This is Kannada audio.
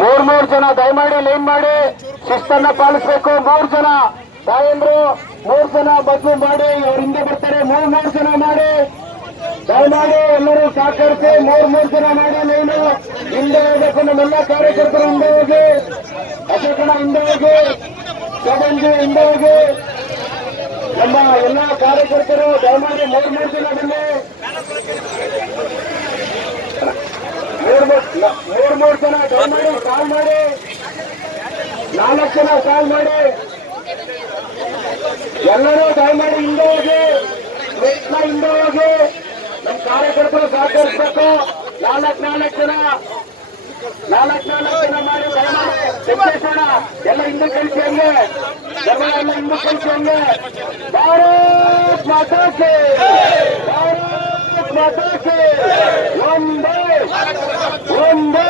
ಮೂರ್ ಜನ ದಯಮಾಡಿ ಲೈನ್ ಮಾಡಿ ಶಿಸ್ತನ್ನ ಪಾಲಿಸಬೇಕು. 3 ಜನ ತಾಯಂದ್ರು 3 ಜನ ಬದಲು ಮಾಡಿ ಅವ್ರ ಹಿಂದೆ ಬರ್ತಾರೆ. 3 ಜನ ಮಾಡಿ ದಯಮಾಡಿ ಎಲ್ಲರೂ ಸಹಕರಿಸಿ 3 ಜನ ಮಾಡಿ ಲೈನು ಹಿಂದೆ ಹೋಗಬೇಕು. ನಮ್ಮೆಲ್ಲ ಕಾರ್ಯಕರ್ತರು ಹಿಂದೆ ಹೋಗಿ, ಅಶೋಕನ ಹಿಂದೆ ಹೋಗಿ, ಸಬಂಜಿ ಹಿಂದೆ ಹೋಗಿ. ನಮ್ಮ ಎಲ್ಲ ಕಾರ್ಯಕರ್ತರು ದಯಮಾಡಿ 3 ಜನ ಬನ್ನಿ. 3 ಜನ ದಯಮಾಡಿ ಕಾಲ್ ಮಾಡಿ, 4 ಜನ ಕಾಲ್ ಮಾಡಿ. ಎಲ್ಲರೂ ದಯಮಾಡಿ ಹಿಂದೆ ಹೋಗಿ, ಹಿಂದೆ ಹೋಗಿ. ನಮ್ಮ ಕಾರ್ಯಕರ್ತರು ಸಹಕರಿಸಬೇಕು. 4 ಜನ ಮಾಡಿ ದಯಮಾಡಿ ಸಿದ್ದೇಶ್ವರ ಎಲ್ಲ ಹಿಂದೆ ಕಳಿಸಿ ಹಂಗೆ, ಎಲ್ಲ ಹಿಂದೆ ಕಳಿಸಿ ಹಂಗೆ. ಭಾರತ್ ಮಾತಾ ಕಿ, ಭಾರತ್ ಮಾತಾ ಕಿ, ಒಂದೇ ಒಂದೇ.